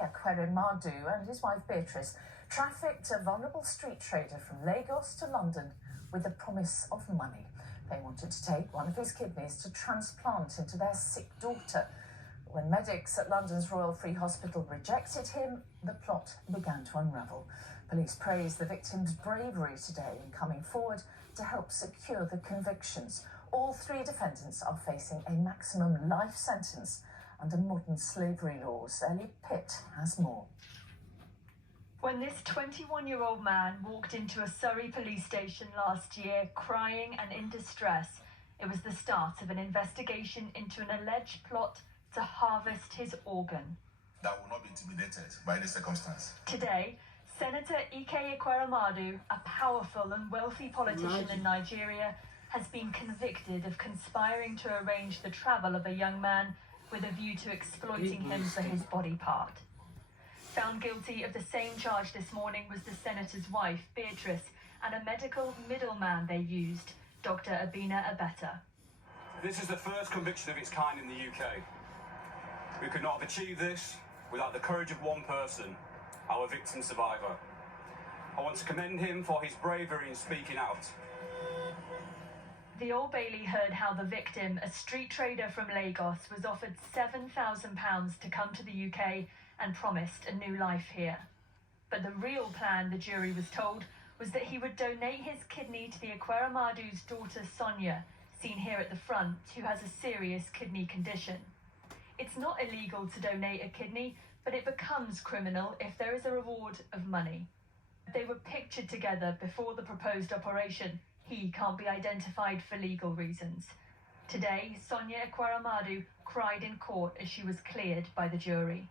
Ekweremadu and his wife Beatrice trafficked a vulnerable street trader from Lagos to London with the promise of money. They wanted to take one of his kidneys to transplant into their sick daughter. When medics at London's Royal Free Hospital rejected him, the plot began to unravel. Police praised the victim's bravery today in coming forward to help secure the convictions. All three defendants are facing a maximum life sentence under modern slavery laws. Ellie Pitt has more. When this 21-year-old man walked into a Surrey police station last year crying and in distress, it was the start of an investigation into an alleged plot to harvest his organ. That will not be intimidated by any circumstance. Today, Senator Ekweremadu, a powerful and wealthy politician in Nigeria, has been convicted of conspiring to arrange the travel of a young man with a view to exploiting him for his body part. Found guilty of the same charge this morning was the senator's wife, Beatrice, and a medical middleman they used, Dr. Abina Abeta. This is the first conviction of its kind in the UK. We could not have achieved this without the courage of one person, our victim survivor. I want to commend him for his bravery in speaking out. The Old Bailey heard how the victim, a street trader from Lagos, was offered £7,000 to come to the UK and promised a new life here. But the real plan, the jury was told, was that he would donate his kidney to the Ekwerimadu's daughter Sonia, seen here at the front, who has a serious kidney condition. It's not illegal to donate a kidney, but it becomes criminal if there is a reward of money. They were pictured together before the proposed operation. He can't be identified for legal reasons. Today, Sonia Ekweremadu cried in court as she was cleared by the jury.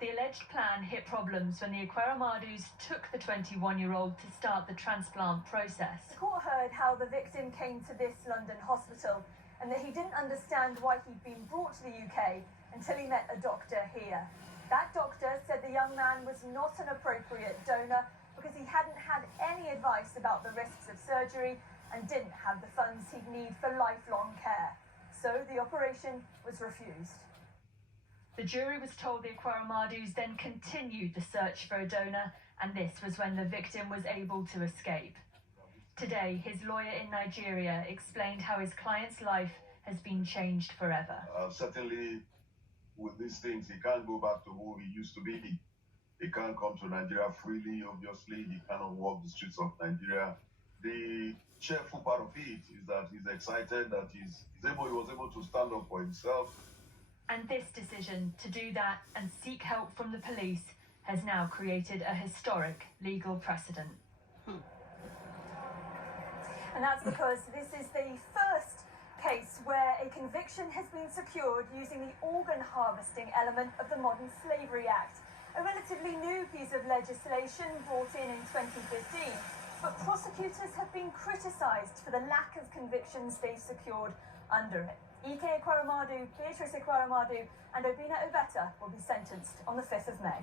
The alleged plan hit problems when the Ekweremadus took the 21-year-old to start the transplant process. The court heard how the victim came to this London hospital and that he didn't understand why he'd been brought to the UK until he met a doctor here. That doctor said the young man was not an appropriate donor because he hadn't had any advice about the risks of surgery and didn't have the funds he'd need for lifelong care. So the operation was refused. The jury was told the Ekweremadus then continued the search for a donor, and this was when the victim was able to escape. Today, his lawyer in Nigeria explained how his client's life has been changed forever. Certainly, with these things, he can't go back to who he used to be. He can't come to Nigeria freely, obviously. He cannot walk the streets of Nigeria. The cheerful part of it is that he's excited that he was able to stand up for himself. And this decision to do that and seek help from the police has now created a historic legal precedent. And that's because this is the first case where a conviction has been secured using the organ harvesting element of the Modern Slavery Act, a relatively new piece of legislation brought in 2015. But prosecutors have been criticised for the lack of convictions they've secured under it. Ekweremadu, Beatrice Ekweremadu and Abina Abeta will be sentenced on the 5th of May.